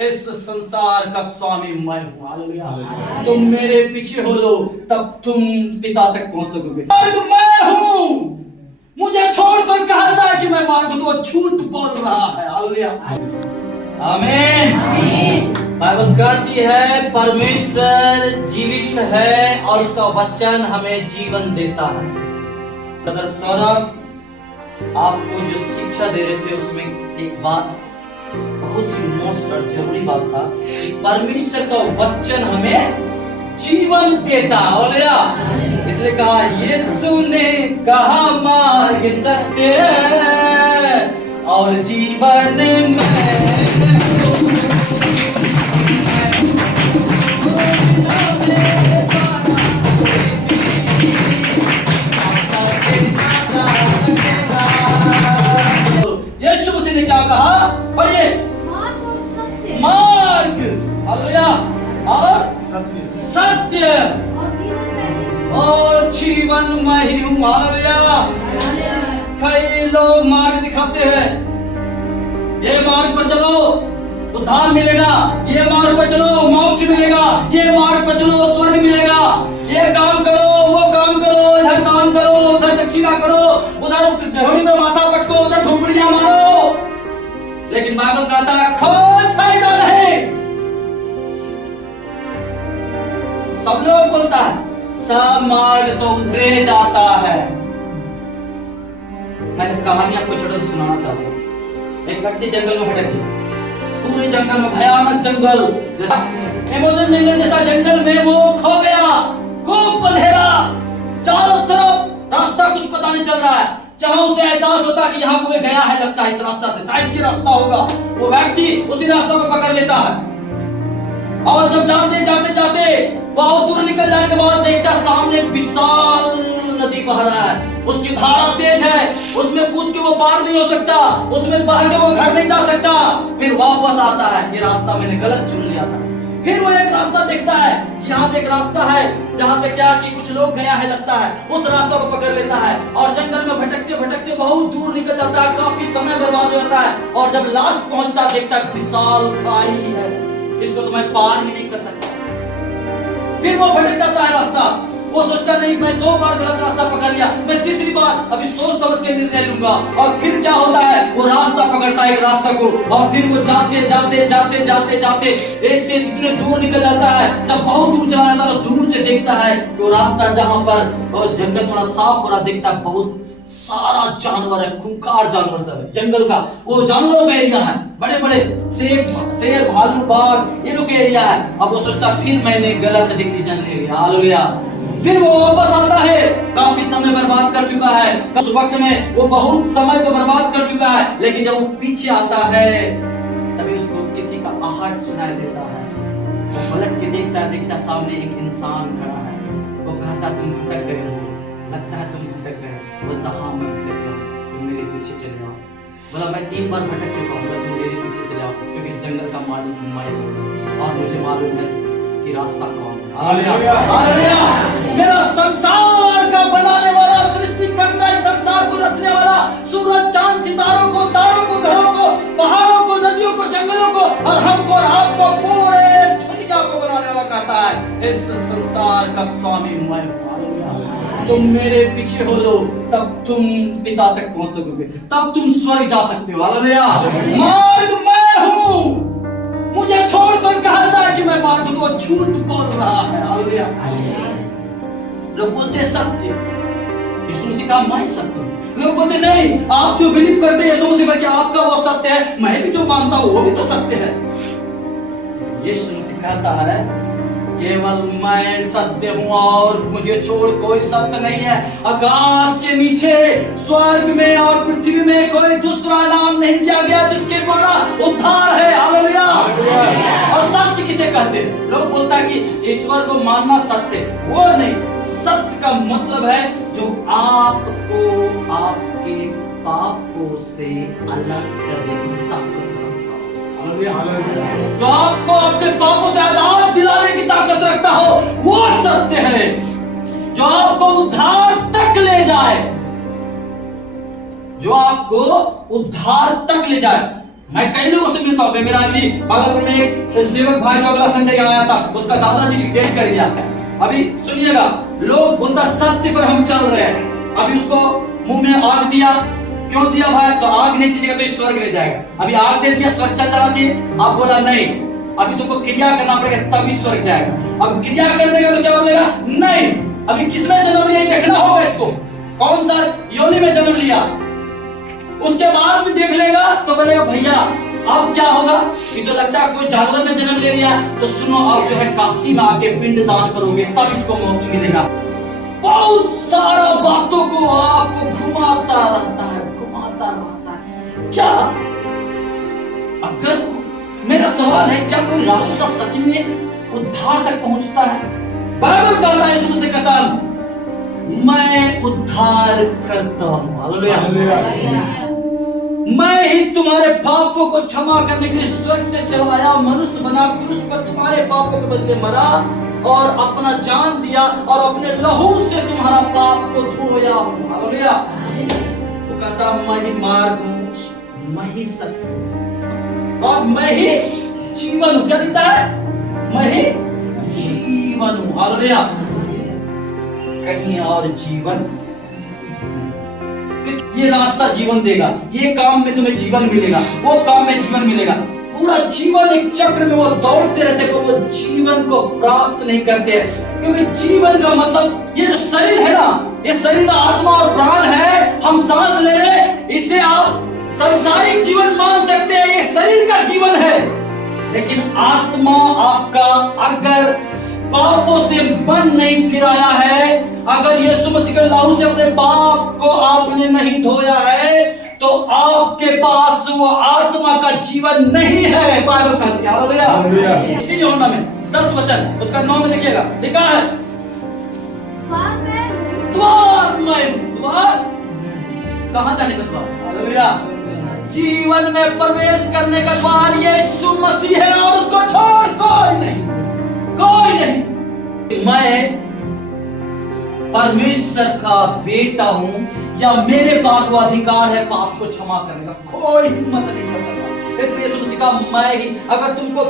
इस संसार का स्वामी मैं हूँ। हालेलुया। तुम मेरे पीछे हो लो तब तुम पिता तक पहुंच सकोगे। मैं हूँ, मुझे छोड़ कोई कहता है कि मैं मार्ग हूं तो झूठ बोल रहा है। हालेलुया। आमीन। बाइबल कहती है परमेश्वर जीवित है और उसका वचन हमें जीवन देता है। ब्रदर सौरभ आपको जो शिक्षा दे रहे थे उसमें एक बात बहुत ही मोस्ट और जरूरी बात था कि परमेश्वर का वचन हमें जीवन देता। हालेलुया। इसलिए कहा यीशु ने कहा मार्ग सत्य और जीवन में यीशु मसीह ने क्या कहा? पढ़िए, मार्ग, हालेलुया, और सत्य और जीवन मैं ही हूँ। हालेलुया। कई लोग मार्ग दिखाते हैं, ये मार्ग पर चलो उद्धार मिलेगा, ये मार्ग पर चलो मोक्ष मिलेगा, ये मार्ग पर चलो स्वर्ग मिलेगा, ये काम करो वो काम करो, इधर दान करो उधर दक्षिणा करो, उधर घोड़ी में माथा पटको उधर घुमड़ियां मारो। लेकिन बाइबल कहता है कोई फायदा नहीं। सब लोग बोलता है सब मार्ग तो उधरे जाता है। मैं कहानी आपको छोटा सा सुनाना चाहता हूँ। एक व्यक्ति जंगल में भटक गया, पूरे जंगल में, भयानक जंगल जैसा अमेज़न जंगल जैसा जंगल में वो खो गया। खूब अंधेरा, चारों तरफ रास्ता कुछ पता नहीं चल रहा है। जहां उसे एहसास होता है कि यहाँ कोई गया है, लगता है इस रास्ता से, शायद ये रास्ता होगा, वो व्यक्ति उसी रास्ता को पकड़ लेता है। और जब जाते जाते जाते बहुत दूर निकल जाने के बाद देखता सामने विशाल नदी बह रहा है, उसकी धारा तेज है, उसमें कूद के वो पार नहीं हो सकता, उसमें बह के वो घर नहीं जा सकता। फिर वापस आता है, ये रास्ता मैंने गलत चुन लिया था। फिर वो एक रास्ता देखता है कि यहाँ से एक रास्ता है जहाँ से क्या कि कुछ लोग गया है लगता है, उस रास्ता को पकड़ लेता है और जंगल में भटकते भटकते बहुत दूर निकल जाता है, काफी समय बर्बाद हो जाता है। और जब लास्ट पहुंचता देखता विशाल खाई है, इसको तो मैं पार ही नहीं कर सकता। फिर वो भटक जाता है रास्ता, वो सोचता नहीं मैं 2 बार गलत रास्ता पकड़ लिया, मैं तीसरी बार अभी सोच समझ के निर्णय लूंगा। और फिर क्या होता है, वो रास्ता पकड़ता है एक रास्ता को, और फिर वो जाते जाते जाते जाते जाते ऐसे इतने दूर निकल जाता है। जब बहुत दूर चला जाता है तो दूर से देखता है कि वो रास्ता जहां पर और जंगल थोड़ा साफ हो रहा, देखता है बहुत सारा जानवर है, खूंखार जानवर सब है जंगल का, वो जानवरों का एरिया है, बड़े बड़े शेर भालू बाघ ये लोग का एरिया है। अब वो सोचता फिर मैंने गलत डिसीजन ले लिया। हालेलुया। फिर वो वापस आता है, काफी समय बर्बाद कर चुका है, उस वक्त में वो बहुत समय तो बर्बाद कर चुका है, लेकिन जब वो पीछे आता है तभी उसको किसी का आहट सुनाई देता है। वो पलट के देखता सामने एक इंसान खड़ा है। वो कहता तुम भटक गए हो, लगता है तुम भटक गए। बोलता हाँ मैं भटक गया, तुम मेरे पीछे चले आओ। बोला मैं 3 बार भटक चुका हूँ, तुम मेरे पीछे चले आओ, क्योंकि इस जंगल का मालिक मैं हूँ और मुझे मालूम है कि रास्ता कौन है। हालेलुया। मेरा संसार का बनाने वाला, सृष्टि करता है, संसार को रचने वाला, सूरज चांद सितारों को, तारों को, घरों को, पहाड़ों को, नदियों को, जंगलों को और हमको और आपको पूरे दुनिया को बनाने वाला कहता है इस संसार का स्वामी मैं हूँ। तुम मेरे पीछे हो लो तब तुम पिता तक पहुंच सकोगे, तब तुम स्वर्ग जा सकते हो। हालेलुया। मार्ग मैं हूँ, मुझे छोड़ कोई कहता है कि मैं मार्ग हूं तो झूठ बोल रहा है। हालेलुया। लोग बोलते हैं सत्य, यीशु मसीह का मैं सत्य हूं। लोग बोलते नहीं, आप जो बिलीव करते हैं यीशु मसीह पर कि आपका वो सत्य है, मैं भी जो मानता हूं वो भी तो सत्य है। यीशु मसीह कहता है केवल मैं सत्य हूं और मुझे छोड़ कोई सत्य नहीं है। आकाश के नीचे, स्वर्ग में और पृथ्वी में कोई दूसरा नाम नहीं दिया गया जिसके द्वारा उद्धार है। हालेलुया। और सत्य किसे कहते हैं? लोग बोलता है कि ईश्वर को मानना सत्य, वो नहीं। सत्य का मतलब है जो आपको आपके पापों से अलग करने की ताकत, जो आपको आपके पापों से आजाद दिलाने की ताकत रखता हो, वो सत्य है। जो आपको उद्धार तक ले जाए, जो आपको उद्धार तक ले जाए, मैं कई लोगों से मिलता हूँ। मेरा अभी भागलपुर में एक सेवक भाई जो अगला संडे यहाँ आया था, उसका दादाजी डेट कर गया। अभी सुनिएगा, लोग बोलता सत्य पर हम चल रहे हैं। अभी उसको मुंह में आग दिया, क्यों दिया भाई? तो आग नहीं दीजिएगा तो स्वर्ग नहीं जाएगा। अभी आग दे दिया, स्वर्ग चल जाना चाहिए। आप बोला नहीं, अभी तुमको क्रिया करना पड़ेगा तभी स्वर्ग जाएगा। अब क्रिया कर देगा तो क्या बोलेगा? नहीं। अभी किसमें जन्म लिया देखना होगा इसको, कौन सा योनि में जन्म लिया। उसके बाद भी देख लेगा तो बोलेगा भैया अब क्या होगा? ये तो लगता है कोई जानवर में जन्म ले लिया। तो सुनो, आप जो है काशी में आके पिंड दान करोगे तब इसको मोक्ष मिलेगा। बहुत सारा बातों को आपको घुमाता रहता है। क्या अगर मेरा सवाल है, क्या कोई रास्ता सच में उद्धार तक पहुंचता है? बाइबल कहता है, यीशु मसीह कहता है मैं उद्धार करता हूं। हालेलुया। मैं ही तुम्हारे पापों को क्षमा करने के लिए स्वर्ग से चला आया, मनुष्य बना, क्रूस पर तुम्हारे पापों के बदले मरा और अपना जान दिया और अपने लहू से तुम्हारा पाप को धोया हूं। हालेलुया। वो कहता मैं ही मार्ग हूं, मैं ही सत्य और मैं ही जीवन हूं। क्या दिखता है? मैं ही जीवन हूं। हालेलुया। कहीं और जीवन, ये रास्ता जीवन देगा, ये काम में तुम्हें जीवन मिलेगा, वो काम में जीवन मिलेगा। पूरा जीवन एक चक्र में वो दौड़ते रहते हैं, वो जीवन को प्राप्त नहीं करते। क्योंकि जीवन का मतलब ये जो शरीर है ना, ये शरीर में आत्मा और प्राण है। हम सांस ले रहे हैं, इसे आप सांसारिक जीवन मान सकते हैं, ये शरीर का जीवन है। लेकिन आत्मा आपका अगर पापों से मन नहीं फिराया है, अगर यीशु मसीह के लहू से अपने पाप को आपने नहीं धोया है, तो आपके पास वो आत्मा का जीवन नहीं है। बाइबल कहती है। हालेलुया। इसी यूहन्ना में 10 वचन उसका 9 में देखिएगा, लिखा है द्वार में, द्वार कहां जाने का द्वार? हालेलुया। जीवन में प्रवेश करने का द्वार यीशु मसीह है और उसको छोड़ कोई नहीं, कोई नहीं। मैं परमेश्वर का बेटा हूं या मेरे पास वो अधिकार है पाप को क्षमा करने का, कोई हिम्मत नहीं कर सकता। इसलिए यीशु मसीह का मैं ही, अगर तुमको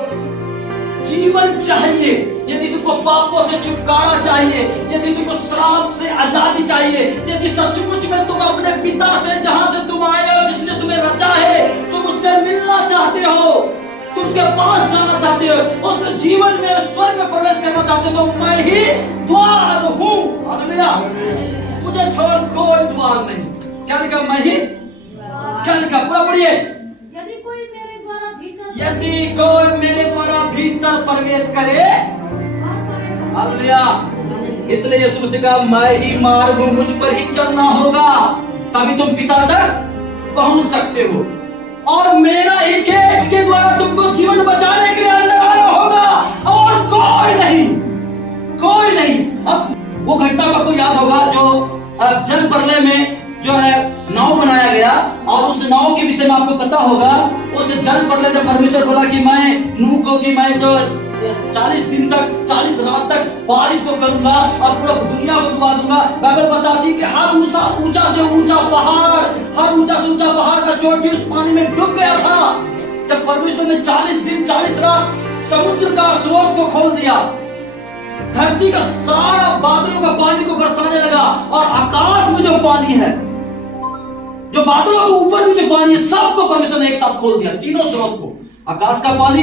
जीवन चाहिए, यदि तुमको पापों से छुटकारा चाहिए, यदि तुमको श्राप से आजादी चाहिए, यदि सचमुच में तुम अपने पिता से, जहां से तुम आए हो, जिसने तुम्हें रचा है, तुम उससे मिलना चाहते हो, तुम उसके पास जाना चाहते हो, उस जीवन में स्वर्ग में प्रवेश करना चाहते हो, तो मैं ही द्वार हूं। हालेलुया। मुझे छोड़ कोई द्वार नहीं। क्या लिखा? मैं ही, क्या लिखा? पूरा पढ़िए। यदि कोई मेरे द्वारा भीतर प्रवेश करे, हालेलुया। इसलिए यीशु मसीह का मैं ही मार्ग हूं, मुझ पर ही चलना होगा, तभी तुम पिता तक पहुंच सकते हो। और मेरा ही गेट के द्वारा तुमको जीवन बचाने के लिए अंदर आना होगा, और कोई नहीं, कोई नहीं। अब वो घटना को याद होगा जो जल प्रलय में जो है नाव बनाया गया, और उस नाव के विषय में आपको पता होगा। उस जल प्रलय जब परमेश्वर बोला कि मैं नूह को, कि मैं जो 40 दिन तक, 40 रात तक बारिश को करूंगा और पूरा दुनिया को डुबा दूंगा। बाइबल बताती है कि हर ऊंचा से ऊंचा पहाड़, हर ऊंचा से ऊंचा पहाड़ का चोटी उस पानी में डूब गया था। जब परमेश्वर ने 40 दिन 40 रात समुद्र का स्रोत को खोल दिया, धरती का सारा बादलों का पानी को बरसाने लगा, और आकाश में जो पानी है, जो बादलों के ऊपर भी जो पानी है, सबको परमेश्वर ने एक साथ खोल दिया। तीनों स्रोत को, आकाश का पानी,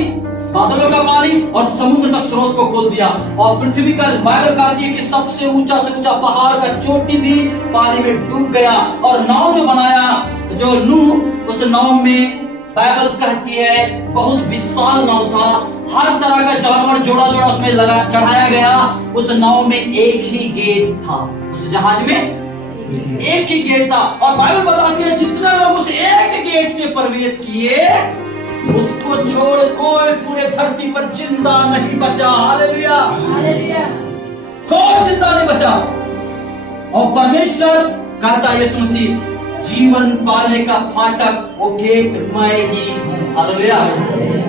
बादलों का पानी और समुद्र का स्रोत को खोल दिया। और पृथ्वी का, बाइबल कहती है कि सबसे ऊंचा से ऊंचा पहाड़ का चोटी भी पानी में डूब गया। और नाव जो बनाया, जो नूह, उस नाव में बाइबल कहती है बहुत विशाल नाव था, हर तरह का जानवर जोड़ा जोड़ा उसमें लगा चढ़ाया गया। उस नाव में एक ही गेट था, उस जहाज में एक ही गेट था। और बाइबल बताती है जितने लोग उस एक गेट से प्रवेश किए, उसको छोड़ कोई पूरे धरती पर जिंदा नहीं बचा। हालेलुया। कोई जिंदा नहीं बचा। और परमेश्वर कहता है यीशु मसीह जीवन पाने का फाटक, वो गेट मैं ही हूं। हालेलुया।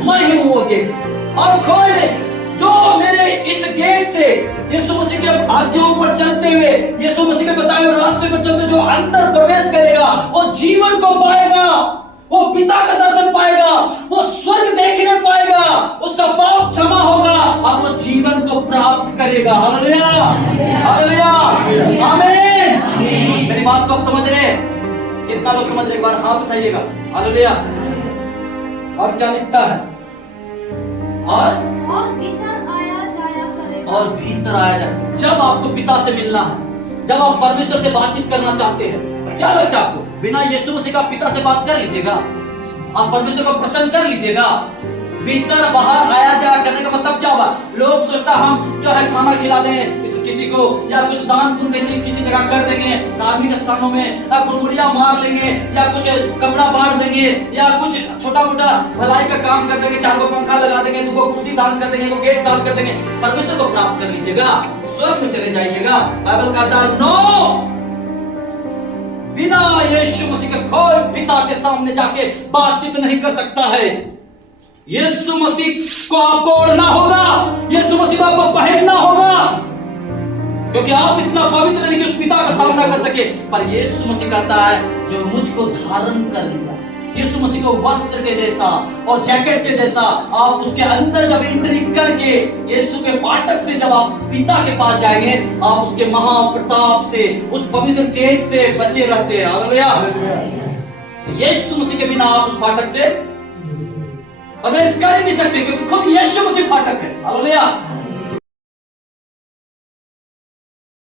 मैं ही हूं वो गेट, और कोई नहीं। जो मेरे इस गेट से यीशु मसीह के आज्ञाओं पर चलते हुए, यीशु मसीह के बताए हुए रास्ते पर चलते जो अंदर प्रवेश करेगा, वो जीवन को पाएगा, वो पिता का दर्शन पाएगा, कितना लोग समझ रहे, एक बार हाथ उठाइएगा। हालेलुया। और क्या लिखता है? और भीतर आया जाया करेगा। और भीतर आया जाए। जब आपको पिता से मिलना है, जब आप परमेश्वर से बातचीत करना चाहते हैं, क्या लगता है आपको? बिना यीशु मसीह का पिता से बात कर लीजिएगा? आप परमेश्वर को प्रसन्न कर लीजिएगा? भीतर बाहर आया जाया करने का मतलब क्या हुआ? लोग सोचता हम जो है खाना खिला दें किसी को, या कुछ दान पुण्य किसी जगह कर देंगे, धार्मिक स्थानों में बुड़बुड़िया मार लेंगे, या कुछ कपड़ा बांट देंगे, या कुछ छोटा मोटा भलाई का काम कर देंगे, 4 को पंखा लगा देंगे, 2 को कुर्सी दान कर देंगे, 1 को गेट दान कर देंगे, परमेश्वर को प्राप्त कर लीजिएगा, स्वर्ग में चले जाइएगा। बाइबल कहता है नो, बिना यीशु मसीह के कोई पिता के सामने जाके बातचीत नहीं कर सकता है। यीशु मसीह को आपको ओढ़ना होगा, यीशु मसीह को आपको पहनना होगा, क्योंकि आप इतना पवित्र नहीं कि उस पिता का सामना कर सके। पर यीशु मसीह कहता है जो मुझको धारण कर लिया, यीशु मसीह को वस्त्र के जैसा और जैकेट के जैसा आप उसके अंदर जब एंट्री करके यीशु के फाटक से जब आप पिता के पास जाएंगे, आप उसके महाप्रताप से, उस पवित्र गेट से बचे रहते हैं। हालेलुया। यीशु मसीह के बिना आप उस फाटक से प्रवेश कर ही नहीं सकते, क्योंकि खुद यीशु मसीह फाटक है। हालेलुया।